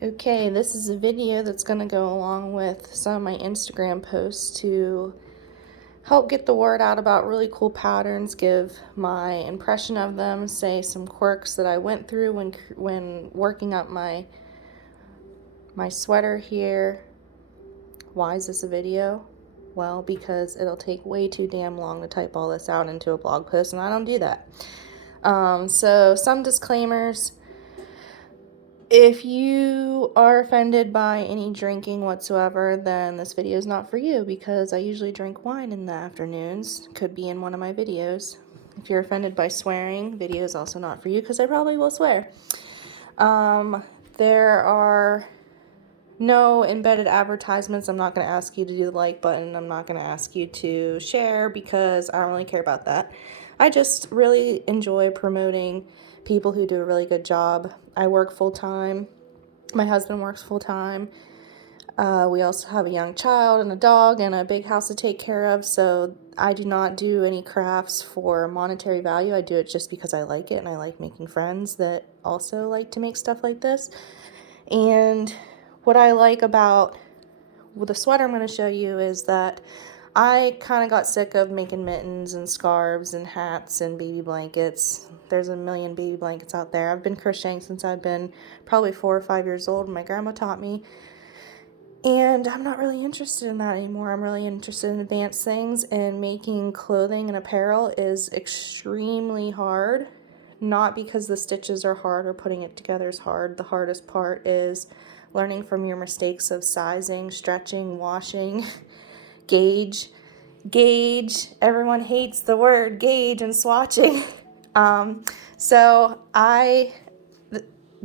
Okay, this is a video that's going to go along with some of my Instagram posts to help get the word out about really cool patterns, give my impression of them, say some quirks that I went through when working up my sweater here. Why is this a video? Well, because it'll take way too damn long to type all this out into a blog post, and I don't do that. So some disclaimers. If you are offended by any drinking whatsoever, then this video is not for you, because I usually drink wine in the afternoons. Could be in one of my videos. If you're offended by swearing, video is also not for you, because I probably will swear. There are no embedded advertisements. I'm not going to ask you to do the like button. I'm not going to ask you to share, because I don't really care about that. I just really enjoy promoting people who do a really good job. I work full-time. My husband works full-time. We also have a young child and a dog and a big house to take care of, so I do not do any crafts for monetary value. I do it just because I like it, and I like making friends that also like to make stuff like this. And what I like about the sweater I'm going to show you is that I kind of got sick of making mittens and scarves and hats and baby blankets. There's a million baby blankets out there. I've been crocheting since I've been probably 4 or 5 years old. My grandma taught me. And I'm not really interested in that anymore. I'm really interested in advanced things, and making clothing and apparel is extremely hard. Not because the stitches are hard or putting it together is hard. The hardest part is learning from your mistakes of sizing, stretching, washing, gauge. Everyone hates the word gauge and swatching. So I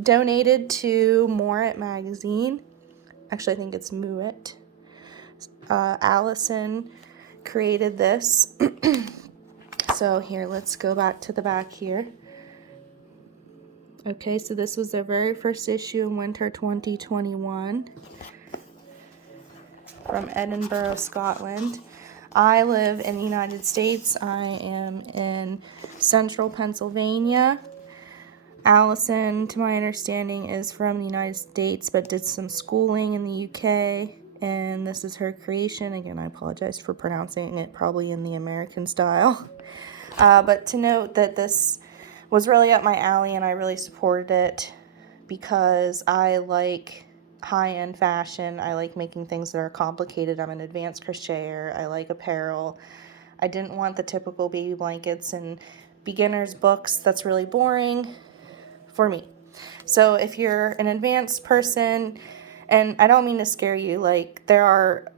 donated to Moorit magazine. Actually, I think it's Moorit. Allison created this. So here, let's go back to the back here. Okay, so this was their very first issue in winter 2021 from Edinburgh, Scotland. I live in the United States. I am in central Pennsylvania. Allison, to my understanding, is from the United States but did some schooling in the UK, and this is her creation. Again, I apologize for pronouncing it probably in the American style. But to note that this was really up my alley, and I really supported it because I like high-end fashion. I like making things that are complicated. I'm an advanced crocheter. I like apparel. I didn't want the typical baby blankets and beginner's books. That's really boring for me. So if you're an advanced person, and I don't mean to scare you, like there are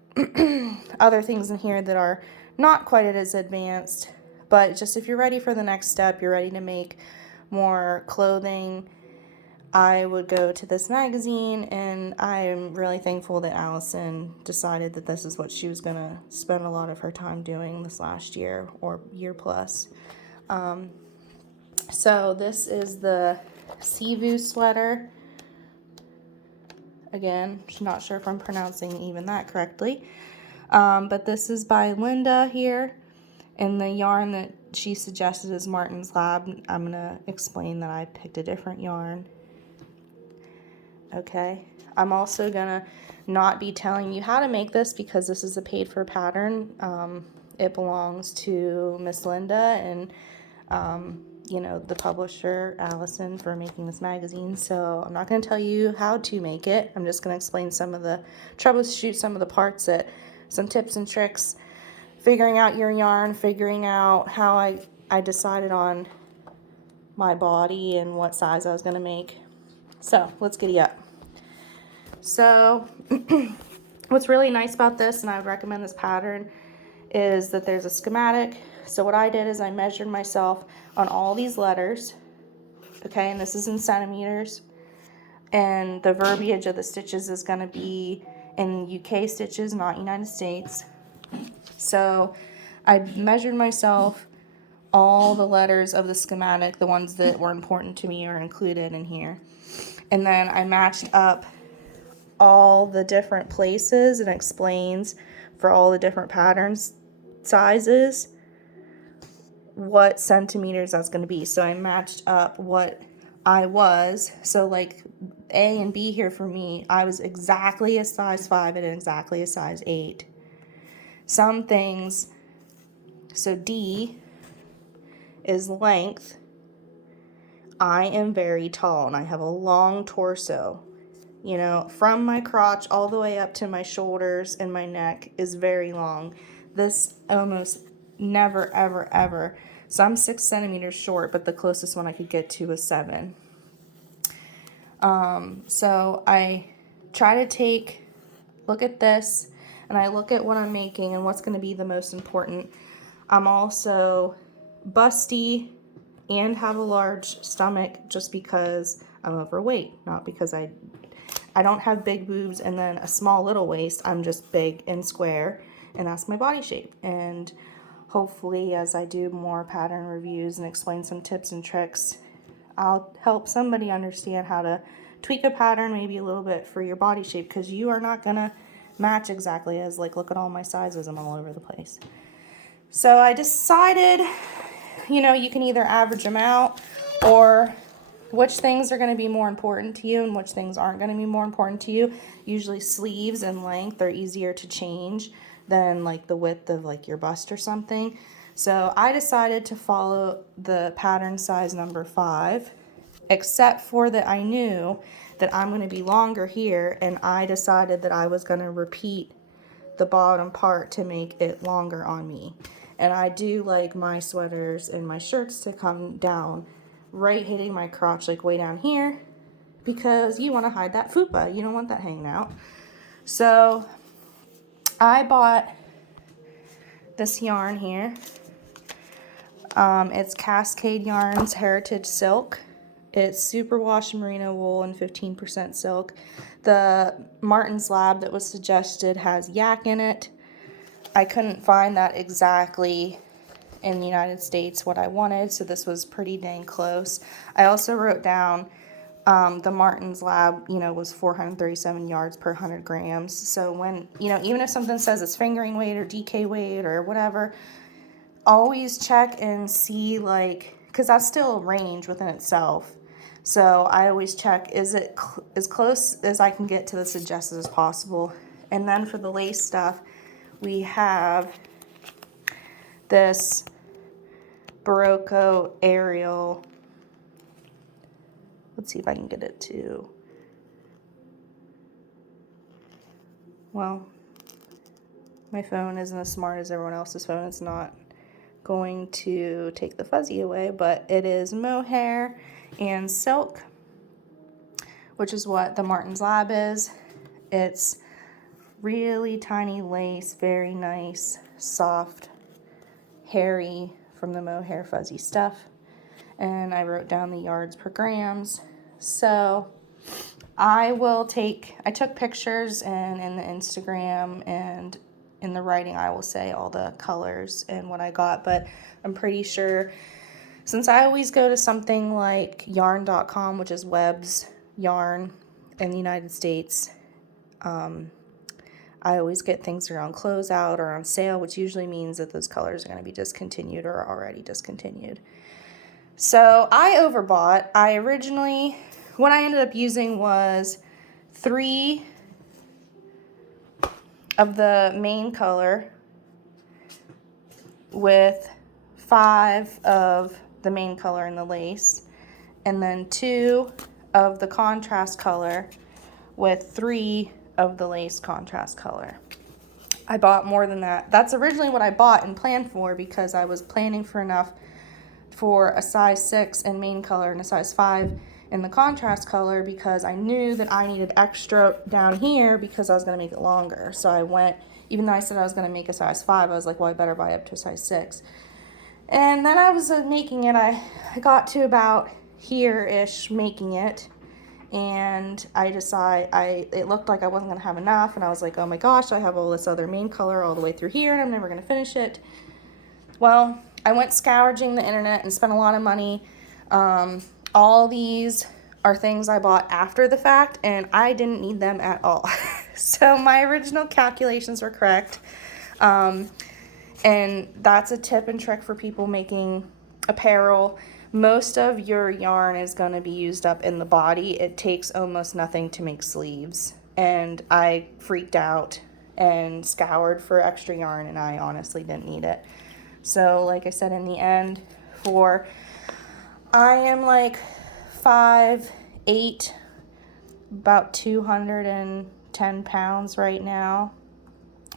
other things in here that are not quite as advanced, but just if you're ready for the next step, you're ready to make more clothing, I would go to this magazine, and I'm really thankful that Allison decided that this is what she was going to spend a lot of her time doing this last year or year plus. So this is the Sivu sweater. Again, not sure if I'm pronouncing even that correctly. But this is by Linda here. And the yarn that she suggested is Martin's Lab. I'm going to explain that I picked a different yarn. Okay. I'm also going to not be telling you how to make this because this is a paid for pattern. It belongs to Miss Linda and, you know, the publisher, Allison, for making this magazine. So I'm not going to tell you how to make it. I'm just going to explain some of the troubleshoot, some of the parts, some tips and tricks, figuring out your yarn, figuring out how I decided on my body and what size I was going to make. So let's giddy up. So what's really nice about this, and I would recommend this pattern, is that there's a schematic. So what I did is I measured myself on all these letters, okay, and this is in centimeters, and the verbiage of the stitches is going to be in UK stitches, not United States. So I measured myself, all the letters of the schematic, the ones that were important to me are included in here, and then I matched up all the different places and explains for all the different patterns sizes what centimeters that's going to be. So I matched up what I was, so like A and B here for me. I was exactly a size 5 and exactly a size 8. Some things, so D is length. I am very tall and I have a long torso. You know, from my crotch all the way up to my shoulders and my neck is very long. This almost never, ever, ever. So I'm 6 centimeters short, but the closest one I could get to was 7. So I try to look at this, and I look at what I'm making and what's going to be the most important. I'm also busty and have a large stomach just because I'm overweight, not because I don't have big boobs and then a small little waist. I'm just big and square, and that's my body shape. And hopefully as I do more pattern reviews and explain some tips and tricks, I'll help somebody understand how to tweak a pattern maybe a little bit for your body shape, because you are not gonna match exactly as, like, look at all my sizes, I'm all over the place. So I decided, you know, you can either average them out, or which things are going to be more important to you and which things aren't going to be more important to you. Usually sleeves and length are easier to change than like the width of like your bust or something. So I decided to follow the pattern size number 5, except for that I knew that I'm going to be longer here, and I decided that I was going to repeat the bottom part to make it longer on me. And I do like my sweaters and my shirts to come down right hitting my crotch, like way down here, because you want to hide that fupa. You don't want that hanging out. So I bought this yarn here. It's Cascade Yarns Heritage Silk. It's superwash merino wool and 15% silk. The Martin's Lab that was suggested has yak in it. I couldn't find that exactly in the United States what I wanted, so this was pretty dang close. I also wrote down the Martin's Lab, you know, was 437 yards per 100 grams. So when, you know, even if something says it's fingering weight or DK weight or whatever, always check and see, like, because that's still a range within itself. So I always check, is it as close as I can get to the suggested as possible. And then for the lace stuff, we have this Barocco Ariel. Let's see if I can get it to, well, my phone isn't as smart as everyone else's phone. It's not going to take the fuzzy away, but it is mohair and silk, which is what the Martin's Lab is. It's really tiny lace, very nice, soft, hairy from the mohair fuzzy stuff. And I wrote down the yards per grams. So I took pictures, and in the Instagram and in the writing I will say all the colors and what I got, but I'm pretty sure, since I always go to something like yarn.com, which is Webb's yarn in the United States, I always get things that are on closeout or on sale, which usually means that those colors are going to be discontinued or are already discontinued. So I overbought. What I ended up using was 3 of the main color with 5 of the main color in the lace, and then 2 of the contrast color with 3 of the lace contrast color. I bought more than that. That's originally what I bought and planned for, because I was planning for enough for a size 6 in main color and a size 5 in the contrast color, because I knew that I needed extra down here because I was going to make it longer. So I went, even though I said I was going to make a size 5, I was like, well, I better buy up to a size 6. And then I was making it, I got to about here-ish making it, and it looked like I wasn't going to have enough, and I was like, oh my gosh, I have all this other main color all the way through here, and I'm never going to finish it. Well, I went scourging the internet and spent a lot of money. All these are things I bought after the fact, and I didn't need them at all. So my original calculations were correct. And that's a tip and trick for people making apparel. most of your yarn is going to be used up in the body. It takes almost nothing to make sleeves. And I freaked out and scoured for extra yarn, and I honestly didn't need it. So like I said, in the end, I am like 5'8", about 210 pounds right now.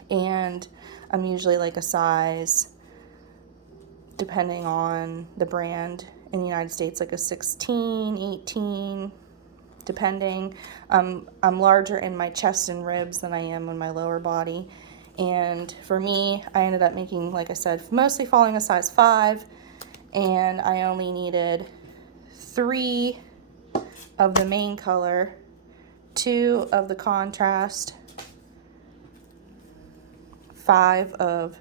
And I'm usually like a size, depending on the brand in the United States, like a 16, 18, depending. I'm larger in my chest and ribs than I am in my lower body. And for me, I ended up making, like I said, mostly falling a size 5. And I only needed 3 of the main color, 2 of the contrast, 5 of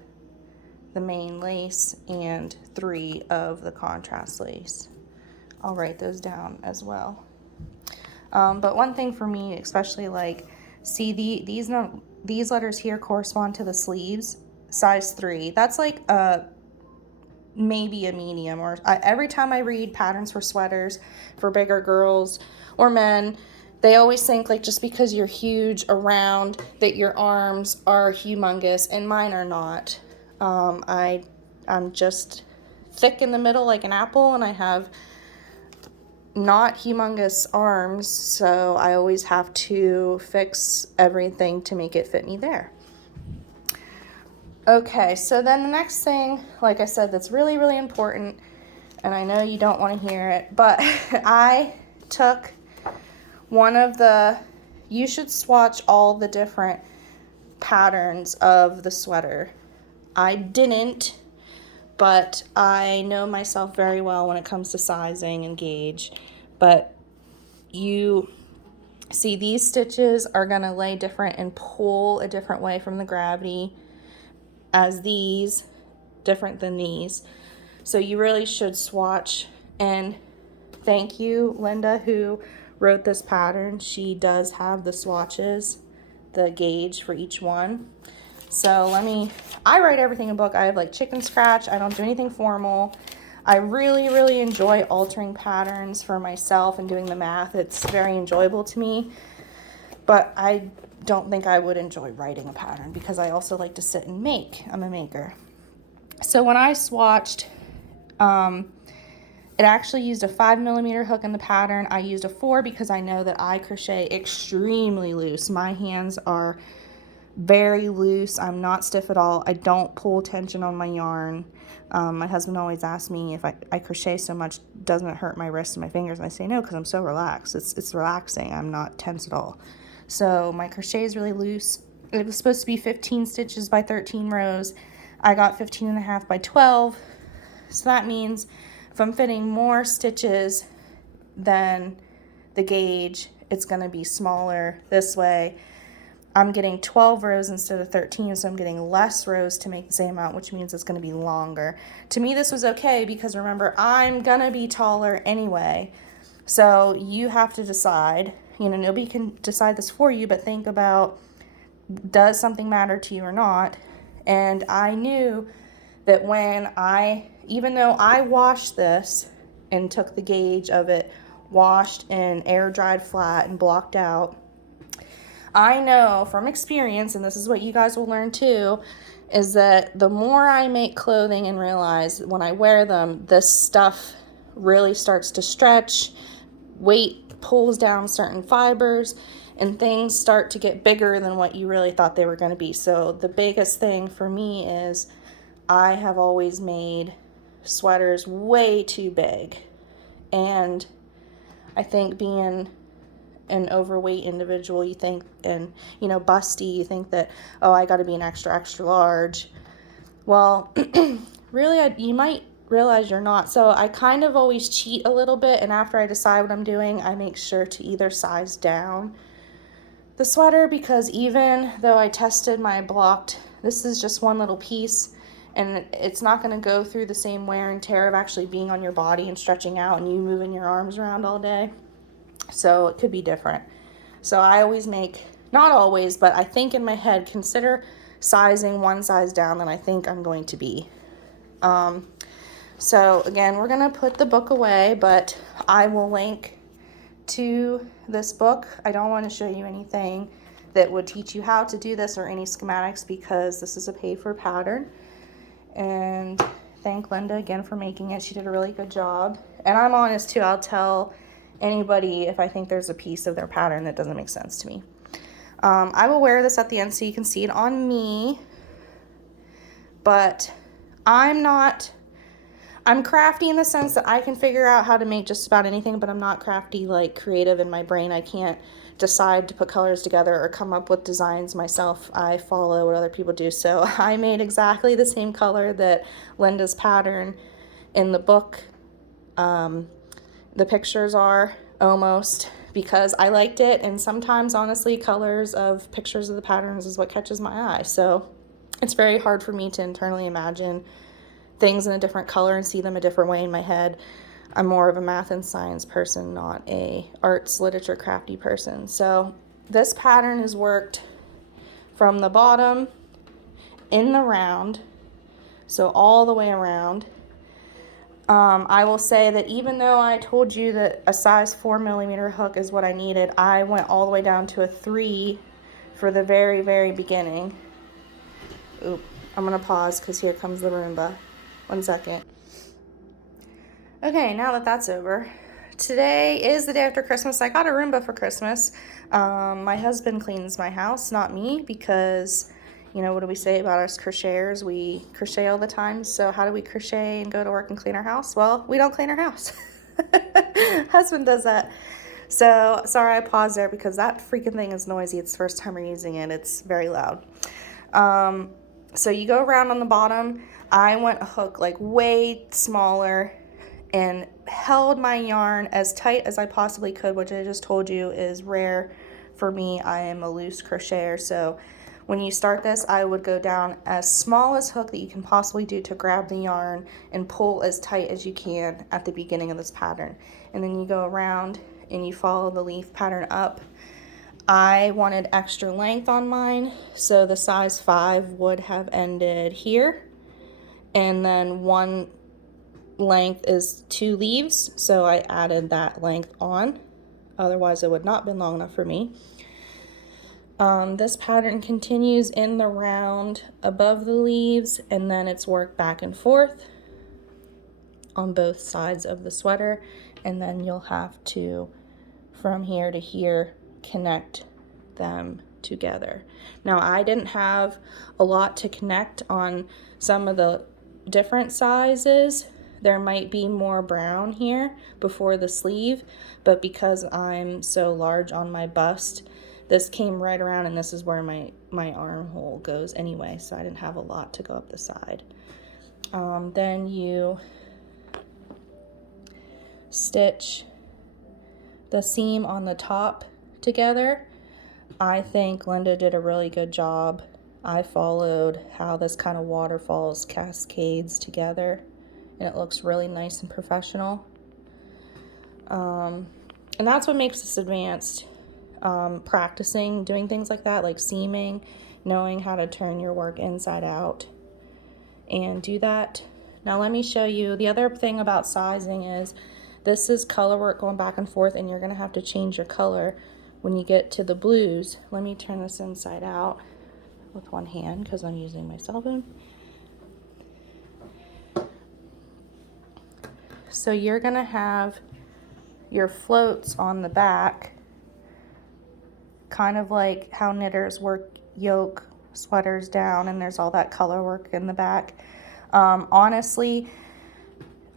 the main lace, and 3 of the contrast lace. I'll write those down as well. But one thing for me, especially, like, see these letters here correspond to the sleeves, size 3. That's like maybe a medium. Or every time I read patterns for sweaters for bigger girls or men, they always think like just because you're huge around that your arms are humongous, and mine are not. I'm just thick in the middle like an apple, and I have not humongous arms, so I always have to fix everything to make it fit me there. Okay, so then the next thing, like I said, that's really, really important, and I know you don't want to hear it, but I took one of you should swatch all the different patterns of the sweater. I didn't, but I know myself very well when it comes to sizing and gauge. But you see, these stitches are going to lay different and pull a different way from the gravity as these, different than these. So you really should swatch. And thank you, Linda, who wrote this pattern. She does have the swatches, the gauge for each one. So I write everything in book. I have like chicken scratch. I don't do anything formal. I really, really enjoy altering patterns for myself and doing the math. It's very enjoyable to me. But I don't think I would enjoy writing a pattern because I also like to sit and make. I'm a maker. So when I swatched, it actually used a 5mm hook in the pattern. I used a 4 because I know that I crochet extremely loose. My hands are very loose. I'm not stiff at all. I don't pull tension on my yarn. My husband always asks me if I crochet so much, doesn't it hurt my wrists and my fingers? And I say no, because I'm so relaxed. It's relaxing. I'm not tense at all. So my crochet is really loose. It was supposed to be 15 stitches by 13 rows. I got 15.5 by 12. So that means if I'm fitting more stitches than the gauge, it's going to be smaller this way. I'm getting 12 rows instead of 13, so I'm getting less rows to make the same amount, which means it's going to be longer. To me, this was okay because remember, I'm going to be taller anyway. So you have to decide. Nobody can decide this for you, but think about, does something matter to you or not? And I knew that even though I washed this and took the gauge of it, washed and air dried flat and blocked out, I know from experience, and this is what you guys will learn too, is that the more I make clothing and realize when I wear them, this stuff really starts to stretch, weight pulls down certain fibers, and things start to get bigger than what you really thought they were going to be. So the biggest thing for me is I have always made sweaters way too big. And I think being an overweight individual, you think, and busty, you think that, oh, I got to be an extra, extra large. Well, really, you might realize you're not. So I kind of always cheat a little bit, and after I decide what I'm doing, I make sure to either size down the sweater, because even though I tested my blocked, this is just one little piece, and it's not going to go through the same wear and tear of actually being on your body and stretching out and you moving your arms around all day. So it could be different. So I always not always, but I think in my head, consider sizing one size down than I think I'm going to be. So again, we're gonna put the book away, but I will link to this book. I don't want to show you anything that would teach you how to do this or any schematics because this is a paid-for pattern. And thank Linda again for making it. She did a really good job. And I'm honest too, I'll tell anybody if I think there's a piece of their pattern that doesn't make sense to me. I will wear this at the end so you can see it on me, but I'm crafty in the sense that I can figure out how to make just about anything, but I'm not crafty, like creative in my brain. I can't decide to put colors together or come up with designs myself. I follow what other people do. So I made exactly the same color that Linda's pattern in the book, the pictures are almost, because I liked it. And sometimes honestly, colors of pictures of the patterns is what catches my eye. So it's very hard for me to internally imagine things in a different color and see them a different way in my head. I'm more of a math and science person, not a arts, literature, crafty person. So this pattern is worked from the bottom in the round, so all the way around. I will say that even though I told you that a size 4mm hook is what I needed, I went all the way down to a 3 for the very, very beginning. Oop, I'm gonna pause because here comes the Roomba. 1 second. Okay, now that that's over, today is the day after Christmas. I got a Roomba for Christmas. My husband cleans my house, not me, because, you know, what do we say about us crocheters? We crochet all the time. So how do we crochet and go to work and clean our house? Well, we don't clean our house. Husband does that. So sorry I paused there because that freaking thing is noisy. It's the first time we're using it. It's very loud. So you go around on the bottom. I went a hook like way smaller and held my yarn as tight as I possibly could, which I just told you is rare for me. I am a loose crocheter, so when you start this, I would go down as small as hook that you can possibly do to grab the yarn and pull as tight as you can at the beginning of this pattern. And then you go around and you follow the leaf pattern up. I wanted extra length on mine, so the size 5 would have ended here. And then one length is 2 leaves, so I added that length on. Otherwise, it would not have been long enough for me. This pattern continues in the round above the leaves, and then it's worked back and forth on both sides of the sweater, and then you'll have to, from here to here, connect them together. Now, I didn't have a lot to connect on some of the different sizes. There might be more brown here before the sleeve, but because I'm so large on my bust, this came right around, and this is where my armhole goes anyway, so I didn't have a lot to go up the side. Then you stitch the seam on the top together. I think Linda did a really good job. I followed how this kind of waterfalls cascades together, and it looks really nice and professional. And that's what makes this advanced. Practicing doing things like that, like seaming, knowing how to turn your work inside out and do that. Now let me show you the other thing about sizing is this is color work going back and forth, and you're going to have to change your color when you get to the blues. Let me turn this inside out with one hand because I'm using my cell phone. So you're going to have your floats on the back, kind of like how knitters work yoke sweaters down, and there's all that color work in the back. Honestly,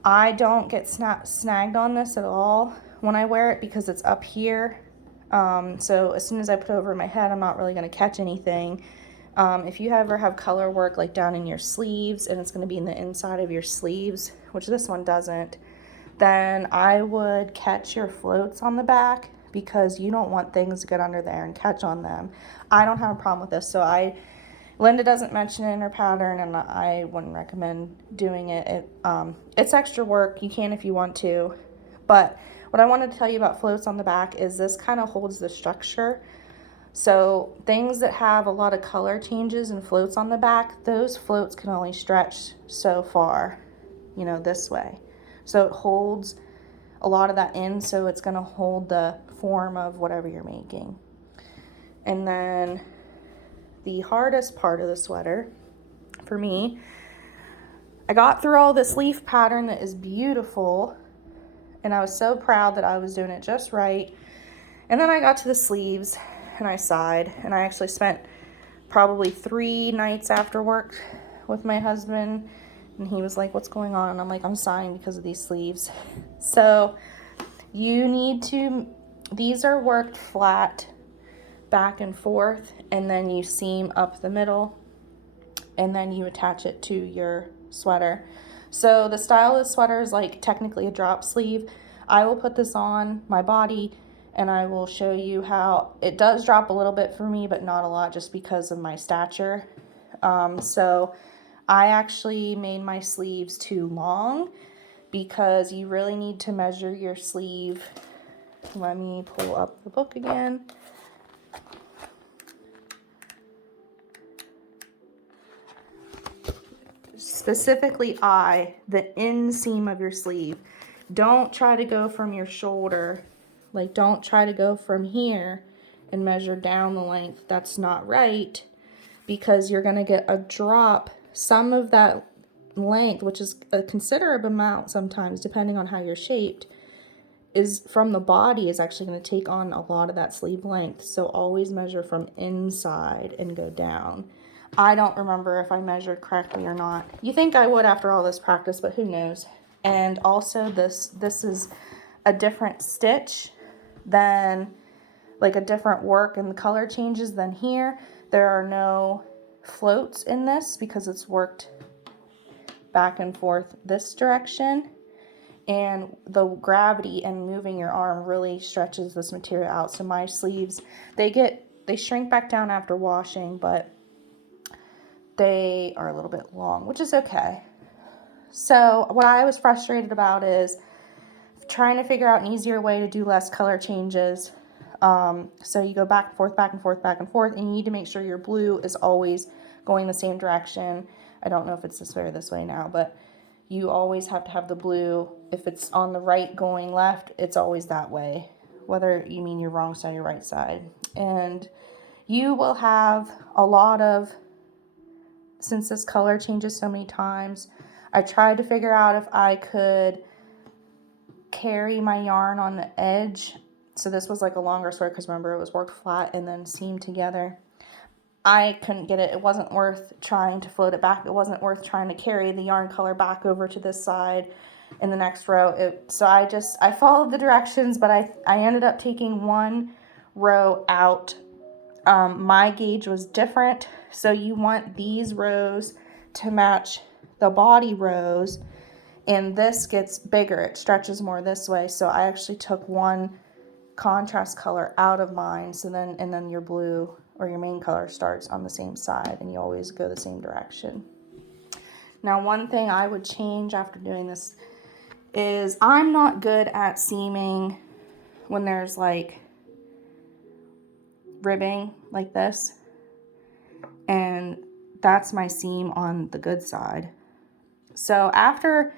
I don't get snagged on this at all when I wear it because it's up here. So as soon as I put it over my head, I'm not really going to catch anything. If you ever have color work like down in your sleeves and it's going to be in the inside of your sleeves, which this one doesn't, then I would catch your floats on the back because you don't want things to get under there and catch on them. I don't have a problem with this, so Linda doesn't mention it in her pattern, and I wouldn't recommend doing it. It's extra work. You can if you want to, but what I wanted to tell you about floats on the back is this kind of holds the structure. So things that have a lot of color changes and floats on the back, those floats can only stretch so far. you know, this way. So it holds a lot of that in, so it's going to hold the form of whatever you're making. And then the hardest part of the sweater for me, I got through all this leaf pattern that is beautiful, and I was so proud that I was doing it just right. And then I got to the sleeves and I sighed, and I actually spent probably 3 nights after work with my husband, and he was like, what's going on? And I'm like, I'm sighing because of these sleeves. So you need to, these are worked flat back and forth, and then you seam up the middle, and then you attach it to your sweater. So the style of the sweater is like technically a drop sleeve. I will put this on my body and I will show you how it does drop a little bit for me, but not a lot, just because of my stature. So I actually made my sleeves too long, because you really need to measure your sleeve. Let me pull up the book again. Specifically the inseam of your sleeve. Don't try to go from your shoulder. Like, don't try to go from here and measure down the length. That's not right, because you're going to get a drop. Some of that length, which is a considerable amount sometimes, depending on how you're shaped, is from the body, is actually going to take on a lot of that sleeve length. So always measure from inside and go down. I don't remember if I measured correctly or not. You think I would after all this practice, but who knows. And also this is a different stitch than, like, a different work, and the color changes than here. There are no floats in this because it's worked back and forth this direction, and the gravity and moving your arm really stretches this material out. So my sleeves, they shrink back down after washing, but they are a little bit long, which is okay. So what I was frustrated about is trying to figure out an easier way to do less color changes. So you go back and forth, back and forth, back and forth, and you need to make sure your blue is always going the same direction. I don't know if it's this way or this way now, but you always have to have the blue. If it's on the right going left, it's always that way, whether you mean your wrong side or your right side. And you will have a lot of, since this color changes so many times, I tried to figure out if I could carry my yarn on the edge. So this was like a longer sweater, because remember, it was worked flat and then seamed together. I couldn't get it. It wasn't worth trying to float it back. It wasn't worth trying to carry the yarn color back over to this side in the next row. So I followed the directions, but I ended up taking one row out. My gauge was different, so you want these rows to match the body rows, and this gets bigger. It stretches more this way, so I actually took one contrast color out of mine, so then your blue or your main color starts on the same side, and you always go the same direction. Now, one thing I would change after doing this is I'm not good at seaming when there's like ribbing like this, and that's my seam on the good side. So after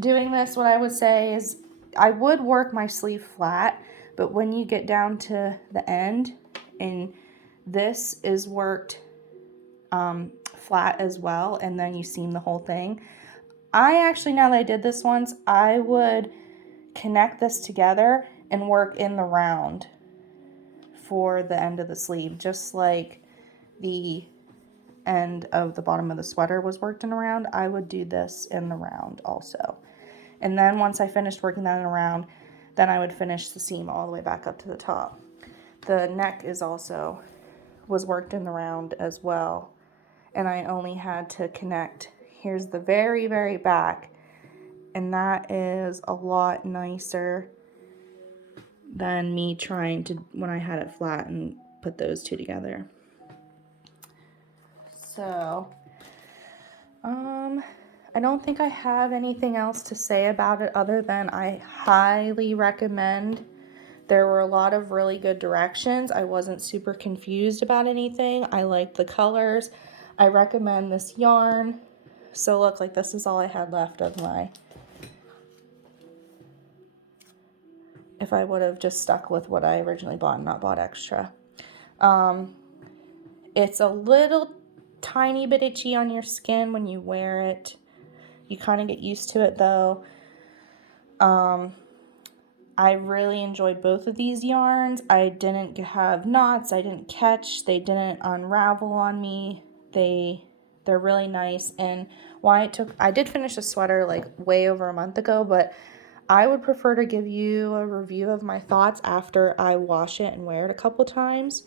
doing this, what I would say is I would work my sleeve flat, but when you get down to the end and this is worked flat as well, and then you seam the whole thing, I actually, now that I did this once, I would connect this together and work in the round for the end of the sleeve, just like the end of the bottom of the sweater was worked in a round. I would do this in the round also. And then once I finished working that in a round, then I would finish the seam all the way back up to the top. The neck was worked in the round as well, and I only had to connect. Here's the very, very back, and that is a lot nicer than me trying to, when I had it flat, and put those two together. So, I don't think I have anything else to say about it other than I highly recommend. There were a lot of really good directions. I wasn't super confused about anything. I liked the colors. I recommend this yarn So look, like this is all I had left of my, if I would have just stuck with what I originally bought and not bought extra. It's a little tiny bit itchy on your skin when you wear it. You kind of get used to it though. I really enjoyed both of these yarns. I didn't have knots, I didn't catch, they didn't unravel on me. They're really nice. And why I did finish a sweater like way over a month ago, but I would prefer to give you a review of my thoughts after I wash it and wear it a couple times,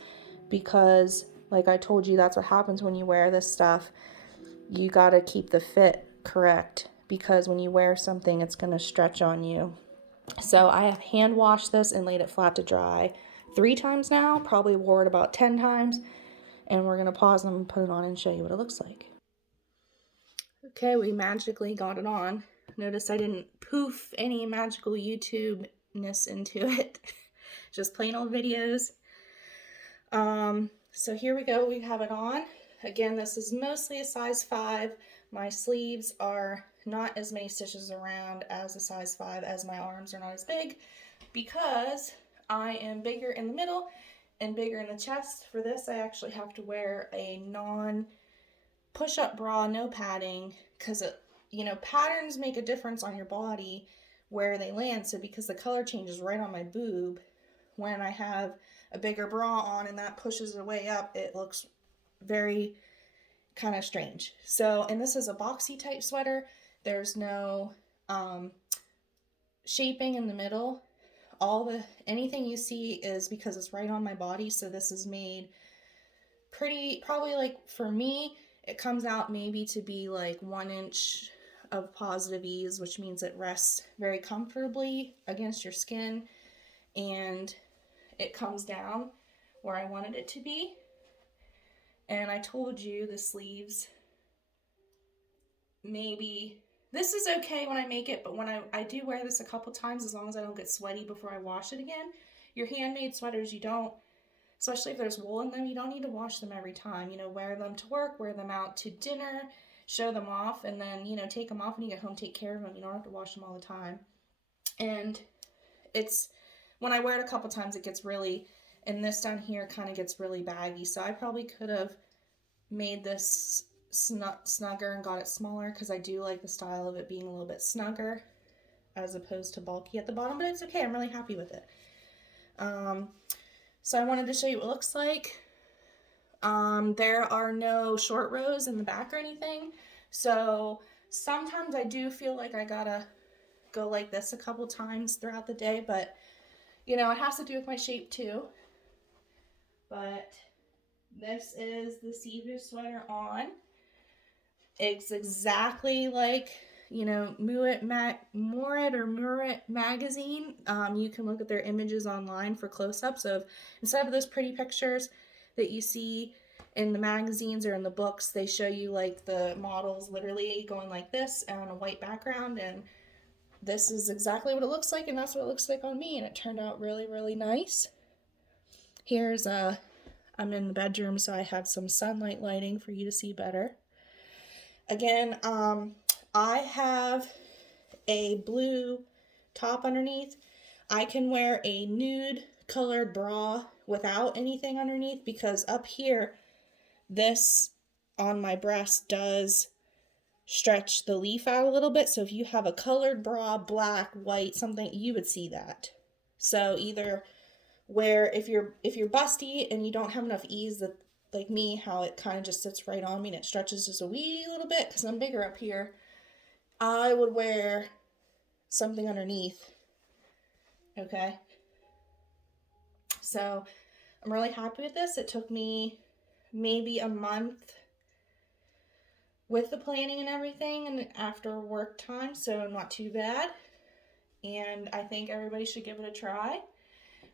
because like I told you, that's what happens when you wear this stuff. You gotta keep the fit correct, because when you wear something, it's gonna stretch on you. So I have hand washed this and laid it flat to dry 3 times now, probably wore it about 10 times, and we're gonna pause them and put it on and show you what it looks like. Okay, we magically got it on. Notice I didn't poof any magical YouTube-ness into it. Just plain old videos. So here we go, we have it on. Again, this is mostly a size 5. My sleeves are not as many stitches around as a size 5, as my arms are not as big, because I am bigger in the middle and bigger in the chest. For this, I actually have to wear a non-push-up bra, no padding, because you know, patterns make a difference on your body where they land. So because the color changes right on my boob, when I have a bigger bra on and that pushes it way up, it looks very kind of strange. So, and this is a boxy type sweater. There's no shaping in the middle. Anything you see is because it's right on my body. So this is made pretty, probably like for me, it comes out maybe to be like 1 inch of positive ease, which means it rests very comfortably against your skin, and it comes down where I wanted it to be. And I told you the sleeves, maybe, this is okay when I make it, but when I do wear this a couple times, as long as I don't get sweaty before I wash it again. Your handmade sweaters, you don't, especially if there's wool in them, you don't need to wash them every time. You know, wear them to work, wear them out to dinner, show them off, and then, you know, take them off when you get home, take care of them. You don't have to wash them all the time. And it's, when I wear it a couple times, it gets really, and this down here kind of gets really baggy. So I probably could have made this snugger and got it smaller, because I do like the style of it being a little bit snugger as opposed to bulky at the bottom, but it's okay. I'm really happy with it. So I wanted to show you what it looks like. There are no short rows in the back or anything, so sometimes I do feel like I gotta go like this a couple times throughout the day, but you know, it has to do with my shape too. But this is the Sivu sweater on. It's exactly like, you know, Moorit magazine. You can look at their images online for close-ups of, instead of those pretty pictures that you see in the magazines or in the books, they show you like the models literally going like this on a white background, and this is exactly what it looks like, and that's what it looks like on me, and it turned out really, really nice. Here's I'm in the bedroom, so I have some sunlight lighting for you to see better. Again, I have a blue top underneath. I can wear a nude colored bra without anything underneath, because up here, this on my breast does stretch the leaf out a little bit. So if you have a colored bra, black, white, something, you would see that. So either wear, if you're busty and you don't have enough ease, that like me, how it kind of just sits right on me and it stretches just a wee little bit because I'm bigger up here, I would wear something underneath. Okay, so I'm really happy with this. It took me maybe a month with the planning and everything, and after work time, so not too bad. And I think everybody should give it a try.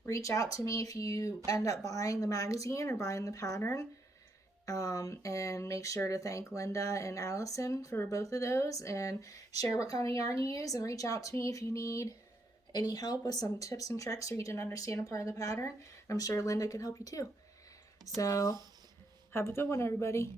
Reach out to me if you end up buying the magazine or buying the pattern. And make sure to thank Linda and Allison for both of those, and share what kind of yarn you use, and reach out to me if you need any help with some tips and tricks, or you didn't understand a part of the pattern. I'm sure Linda could help you too. So have a good one, everybody.